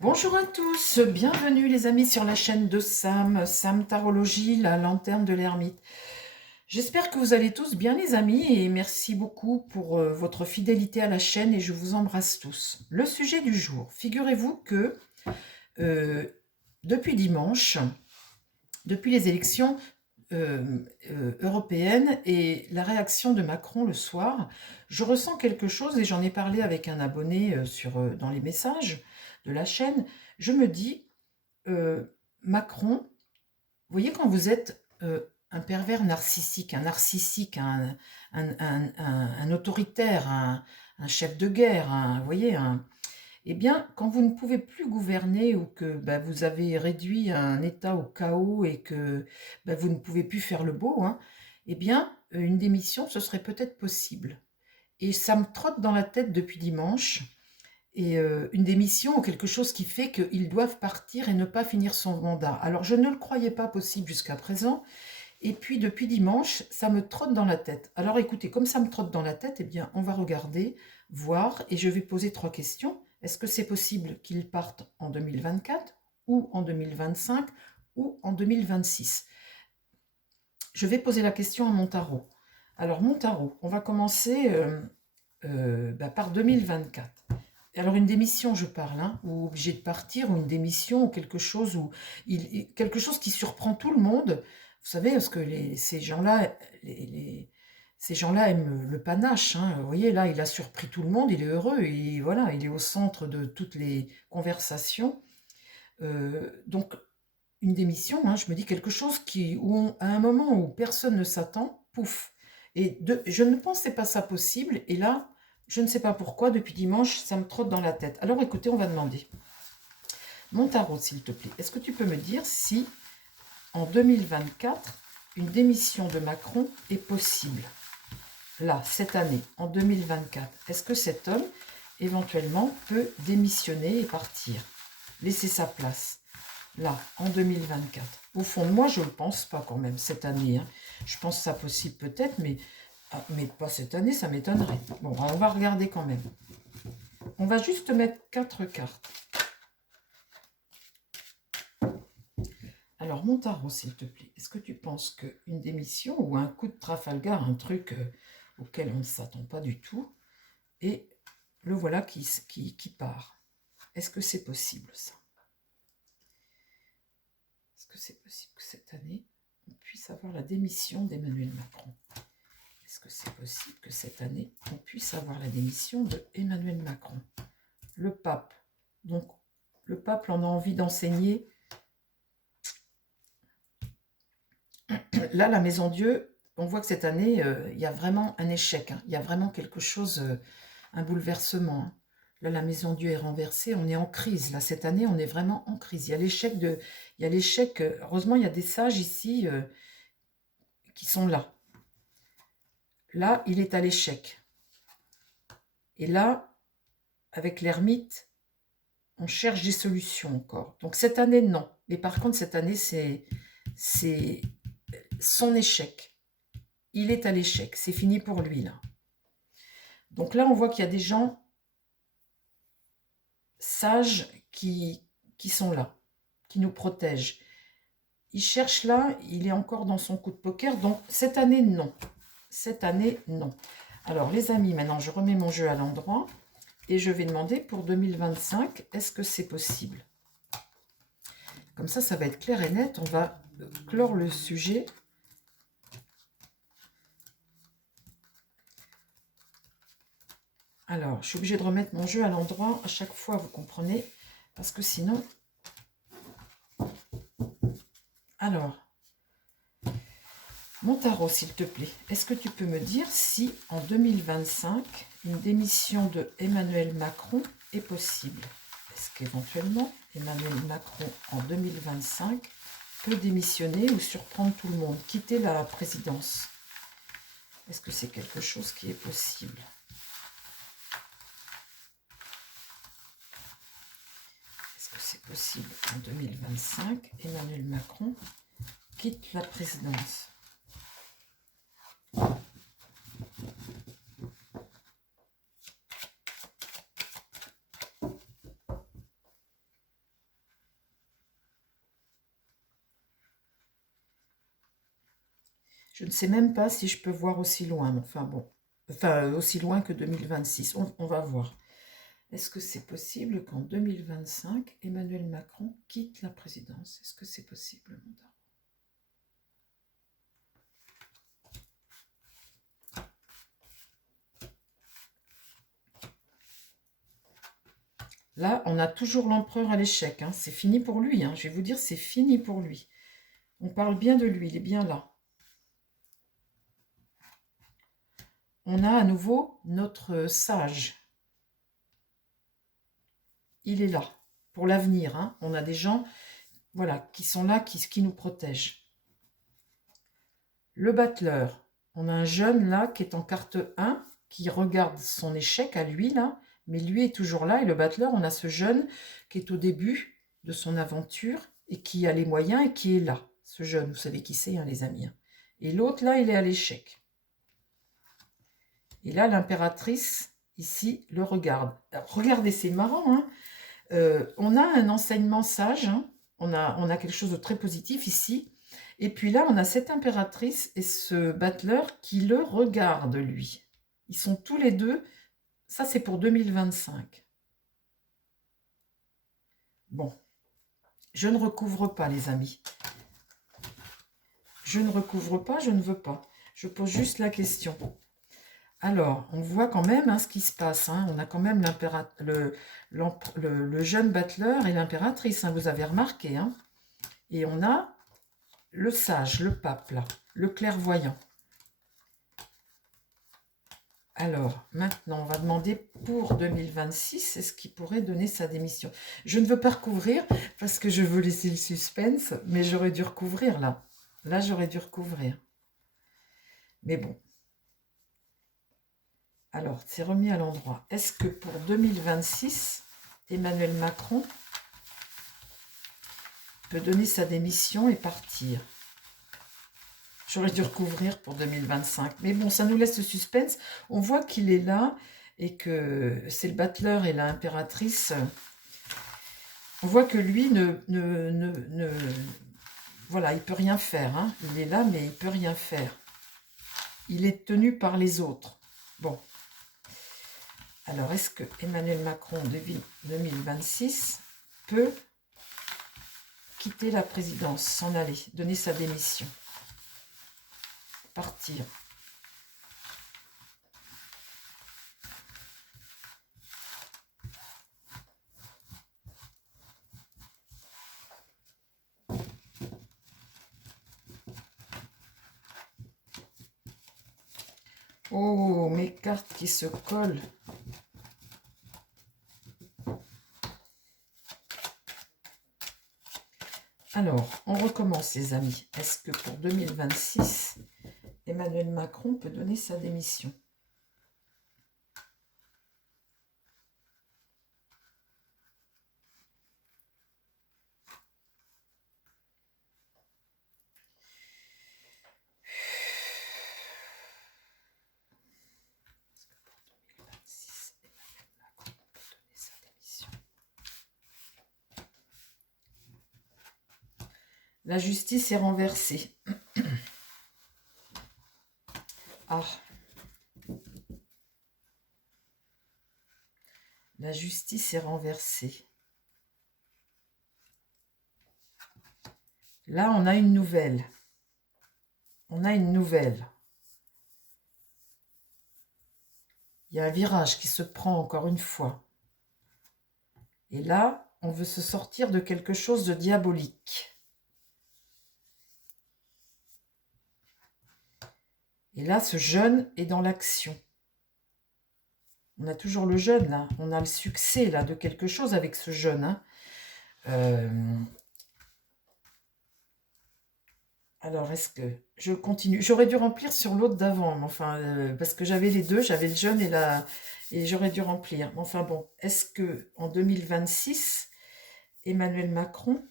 Bonjour à tous, bienvenue les amis sur la chaîne de Sam Tarologie, la lanterne de l'ermite. J'espère que vous allez tous bien les amis et merci beaucoup pour votre fidélité à la chaîne et je vous embrasse tous. Le sujet du jour, figurez-vous que euh, depuis dimanche, depuis les élections européennes et la réaction de Macron le soir, je ressens quelque chose et j'en ai parlé avec un abonné dans les messages de la chaîne. Je me dis, Macron, vous voyez quand vous êtes un pervers narcissique, un autoritaire, un chef de guerre, vous voyez, eh bien, quand vous ne pouvez plus gouverner ou que vous avez réduit un État au chaos et que vous ne pouvez plus faire le beau, hein, eh bien, une démission, ce serait peut-être possible. Et ça me trotte dans la tête depuis dimanche. Et une démission ou quelque chose qui fait qu'ils doivent partir et ne pas finir son mandat. Alors je ne le croyais pas possible jusqu'à présent, et puis depuis dimanche, ça me trotte dans la tête. Alors écoutez, comme ça me trotte dans la tête, eh bien on va regarder, voir, et je vais poser 3 questions. Est-ce que c'est possible qu'ils partent en 2024, ou en 2025, ou en 2026? Je vais poser la question à mon tarot. Alors mon tarot, on va commencer par 2024. Alors une démission, je parle, hein, ou obligé de partir, ou une démission, ou quelque chose, quelque chose qui surprend tout le monde. Vous savez, parce que ces gens-là, ces gens-là aiment le panache. Hein. Vous voyez, là, il a surpris tout le monde, il est heureux, et voilà, il est au centre de toutes les conversations. Donc, une démission, hein, je me dis quelque chose à un moment où personne ne s'attend, pouf. Je ne pensais pas ça possible, et là, je ne sais pas pourquoi, depuis dimanche, ça me trotte dans la tête. Alors écoutez, on va demander. Mon tarot, s'il te plaît, est-ce que tu peux me dire si, en 2024, une démission de Macron est possible? Là, cette année, en 2024, est-ce que cet homme, éventuellement, peut démissionner et partir, laisser sa place? Là, en 2024. Au fond de moi, je ne le pense pas quand même, cette année. Hein. Je pense que ça possible peut-être, mais pas cette année, ça m'étonnerait. Bon, on va regarder quand même. On va juste mettre 4 cartes. Alors, mon tarot, s'il te plaît, est-ce que tu penses qu'une démission ou un coup de Trafalgar, un truc auquel on ne s'attend pas du tout, et le voilà qui part? Est-ce que c'est possible, ça? Est-ce que c'est possible que cette année, on puisse avoir la démission d'Emmanuel Macron? Est-ce que c'est possible que cette année, on puisse avoir la démission d'Emmanuel Macron? Le pape. Donc, le pape en a envie d'enseigner. Là, la Maison Dieu, on voit que cette année, il y a vraiment un échec. Hein. Il y a vraiment quelque chose, un bouleversement. Hein. Là, la Maison Dieu est renversée. On est en crise. Là, cette année, on est vraiment en crise. Il y a l'échec il y a l'échec. Heureusement, il y a des sages ici qui sont là. Là, il est à l'échec. Et là, avec l'ermite, on cherche des solutions encore. Donc cette année, non. Mais par contre, cette année, c'est son échec. Il est à l'échec. C'est fini pour lui, là. Donc là, on voit qu'il y a des gens sages qui sont là, qui nous protègent. Il cherche là, il est encore dans son coup de poker. Donc cette année, non. Cette année, non. Alors les amis, maintenant, je remets mon jeu à l'endroit. Et je vais demander pour 2025, est-ce que c'est possible? Comme ça va être clair et net. On va clore le sujet. Alors, je suis obligée de remettre mon jeu à l'endroit à chaque fois, vous comprenez? Parce que sinon... Alors, mon tarot, s'il te plaît, est-ce que tu peux me dire si en 2025, une démission de Emmanuel Macron est possible? Est-ce qu'éventuellement, Emmanuel Macron, en 2025, peut démissionner ou surprendre tout le monde, quitter la présidence? Est-ce que c'est quelque chose qui est possible? Est-ce que c'est possible en 2025, Emmanuel Macron quitte la présidence? Je ne sais même pas si je peux voir aussi loin, mais enfin bon. Enfin, aussi loin que 2026. On va voir. Est-ce que c'est possible qu'en 2025, Emmanuel Macron quitte la présidence? Est-ce que c'est possible, mon daron? Là, on a toujours l'empereur à l'échec, hein. C'est fini pour lui, hein. Je vais vous dire, c'est fini pour lui. On parle bien de lui, il est bien là. On a à nouveau notre sage. Il est là, pour l'avenir, hein. On a des gens, voilà, qui sont là, qui nous protègent. Le battleur. On a un jeune là qui est en carte 1, qui regarde son échec à lui là, mais lui est toujours là. Et le battleur, on a ce jeune qui est au début de son aventure et qui a les moyens et qui est là. Ce jeune, vous savez qui c'est, hein, les amis. Et l'autre là, il est à l'échec. Et là, l'impératrice, ici, le regarde. Alors, regardez, c'est marrant, hein. On a un enseignement sage, hein. On a quelque chose de très positif ici. Et puis là, on a cette impératrice et ce battleur qui le regardent, lui. Ils sont tous les deux. Ça, c'est pour 2025. Bon. Je ne recouvre pas, les amis. Je ne recouvre pas, je ne veux pas. Je pose juste la question. Alors, on voit quand même, hein, ce qui se passe, hein. On a quand même le jeune battleur et l'impératrice, hein, vous avez remarqué, hein. Et on a le sage, le pape, là, le clairvoyant. Alors, maintenant, on va demander pour 2026, est-ce qu'il pourrait donner sa démission? Je ne veux pas recouvrir parce que je veux laisser le suspense, mais j'aurais dû recouvrir, là. Là, j'aurais dû recouvrir. Mais bon. Alors, c'est remis à l'endroit. Est-ce que pour 2026, Emmanuel Macron peut donner sa démission et partir? J'aurais dû recouvrir pour 2025. Mais bon, ça nous laisse le suspense. On voit qu'il est là et que c'est le battleur et l'impératrice. On voit que lui voilà, il peut rien faire, hein. Il est là, mais il peut rien faire. Il est tenu par les autres. Bon. Alors, est-ce que Emmanuel Macron, 2026, peut quitter la présidence, s'en aller, donner sa démission, partir? Oh, mes cartes qui se collent. Alors, on recommence, les amis. Est-ce que pour 2026, Emmanuel Macron peut donner sa démission? La justice est renversée. Ah. La justice est renversée. Là, on a une nouvelle. On a une nouvelle. Il y a un virage qui se prend encore une fois. Et là, on veut se sortir de quelque chose de diabolique. Et là, ce jeune est dans l'action. On a toujours le jeune, là. On a le succès, là, de quelque chose avec ce jeune, hein. Alors, est-ce que je continue? J'aurais dû remplir sur l'autre d'avant, mais enfin, parce que j'avais les deux, j'avais le jeune et j'aurais dû remplir. Mais enfin bon, est-ce que en 2026, Emmanuel Macron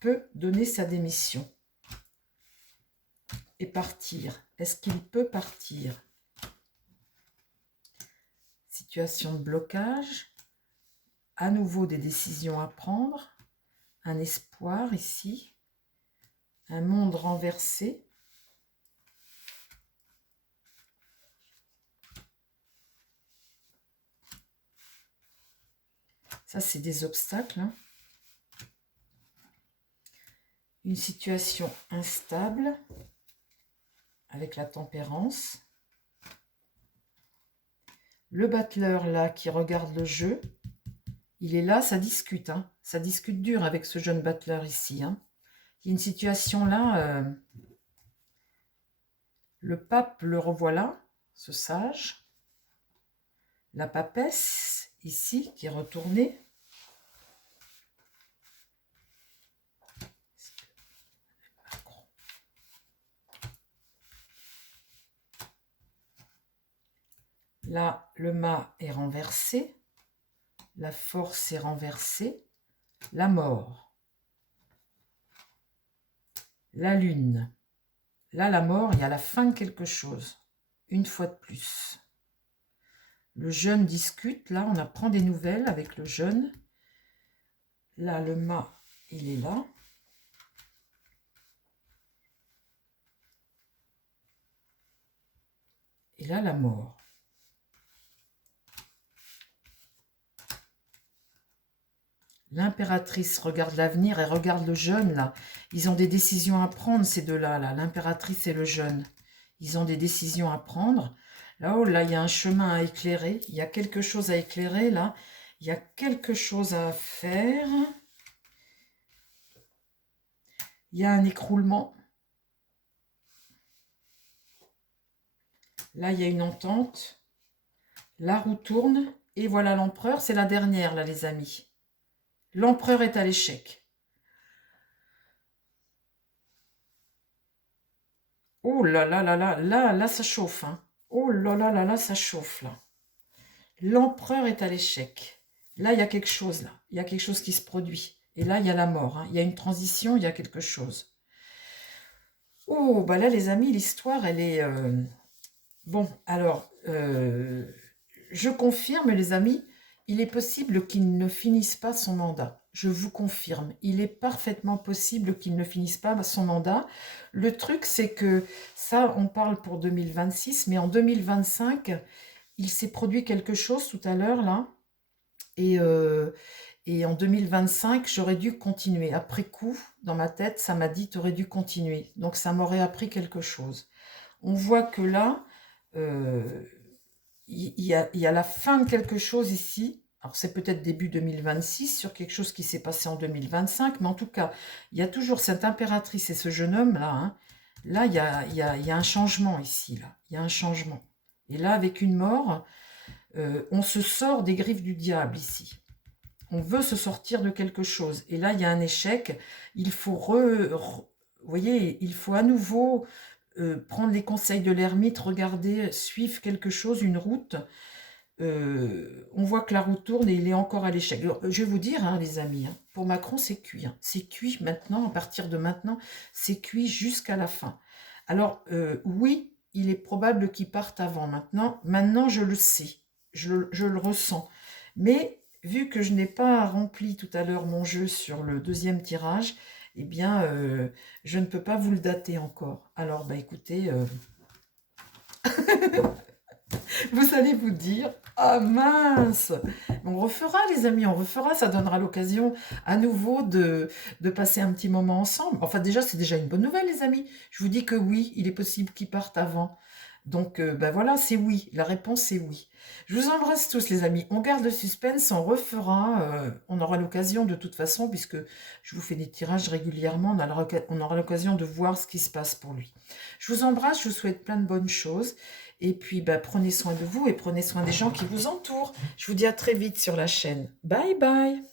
peut donner sa démission et partir? Est-ce qu'il peut partir? Situation de blocage, à nouveau des décisions à prendre, un espoir ici, un monde renversé. Ça, c'est des obstacles. Hein. Une situation instable avec la tempérance. Le battleur, là, qui regarde le jeu, il est là, ça discute. Hein. Ça discute dur avec ce jeune battleur ici. Hein. Il y a une situation là, le pape le revoilà, ce sage. La papesse, ici, qui est retournée. Là, le mât est renversé. La force est renversée. La mort. La lune. Là, la mort, il y a la fin de quelque chose. Une fois de plus. Le jeune discute. Là, on apprend des nouvelles avec le jeune. Là, le mât, il est là. Et là, la mort. L'impératrice regarde l'avenir et regarde le jeune, là. Ils ont des décisions à prendre, ces deux-là, là. L'impératrice et le jeune. Ils ont des décisions à prendre. Là-haut, là, il y a un chemin à éclairer. Il y a quelque chose à éclairer, là. Il y a quelque chose à faire. Il y a un écroulement. Là, il y a une entente. La roue tourne. Et voilà l'empereur. C'est la dernière, là, les amis. L'empereur est à l'échec. Oh là là là là, là, ça chauffe. Hein. Oh là là là là, ça chauffe, là. L'empereur est à l'échec. Là, il y a quelque chose, là. Il y a quelque chose qui se produit. Et là, il y a la mort. Hein. Il y a une transition, il y a quelque chose. Oh, bah là, les amis, l'histoire, elle est... Bon, alors, je confirme, les amis, il est possible qu'il ne finisse pas son mandat. Je vous confirme, il est parfaitement possible qu'il ne finisse pas son mandat. Le truc, c'est que ça, on parle pour 2026, mais en 2025, il s'est produit quelque chose tout à l'heure, là, et en 2025, j'aurais dû continuer. Après coup, dans ma tête, ça m'a dit, tu aurais dû continuer. Donc, ça m'aurait appris quelque chose. On voit que là, il y a la fin de quelque chose ici. Alors, c'est peut-être début 2026 sur quelque chose qui s'est passé en 2025, mais en tout cas, il y a toujours cette impératrice et ce jeune homme-là. Hein. Là, il y a un changement ici. Là. Il y a un changement. Et là, avec une mort, on se sort des griffes du diable ici. On veut se sortir de quelque chose. Et là, il y a un échec. Il faut vous voyez, il faut à nouveau prendre les conseils de l'ermite, regarder, suivre quelque chose, une route. On voit que la route tourne et il est encore à l'échec. Je vais vous dire, hein, les amis, hein, pour Macron, c'est cuit. Hein. C'est cuit maintenant, à partir de maintenant, c'est cuit jusqu'à la fin. Alors, oui, il est probable qu'il parte avant maintenant. Maintenant, je le sais, je le ressens. Mais vu que je n'ai pas rempli tout à l'heure mon jeu sur le deuxième tirage, eh bien, je ne peux pas vous le dater encore. Alors, bah écoutez, vous allez vous dire, ah mince, on refera les amis, on refera, ça donnera l'occasion à nouveau de passer un petit moment ensemble. Enfin déjà, c'est déjà une bonne nouvelle les amis. Je vous dis que oui, il est possible qu'ils partent avant. Donc, ben voilà, c'est oui. La réponse, c'est oui. Je vous embrasse tous, les amis. On garde le suspense, on refera. On aura l'occasion, de toute façon, puisque je vous fais des tirages régulièrement, on aura l'occasion de voir ce qui se passe pour lui. Je vous embrasse, je vous souhaite plein de bonnes choses. Et puis, ben, prenez soin de vous et prenez soin des gens qui vous entourent. Je vous dis à très vite sur la chaîne. Bye bye.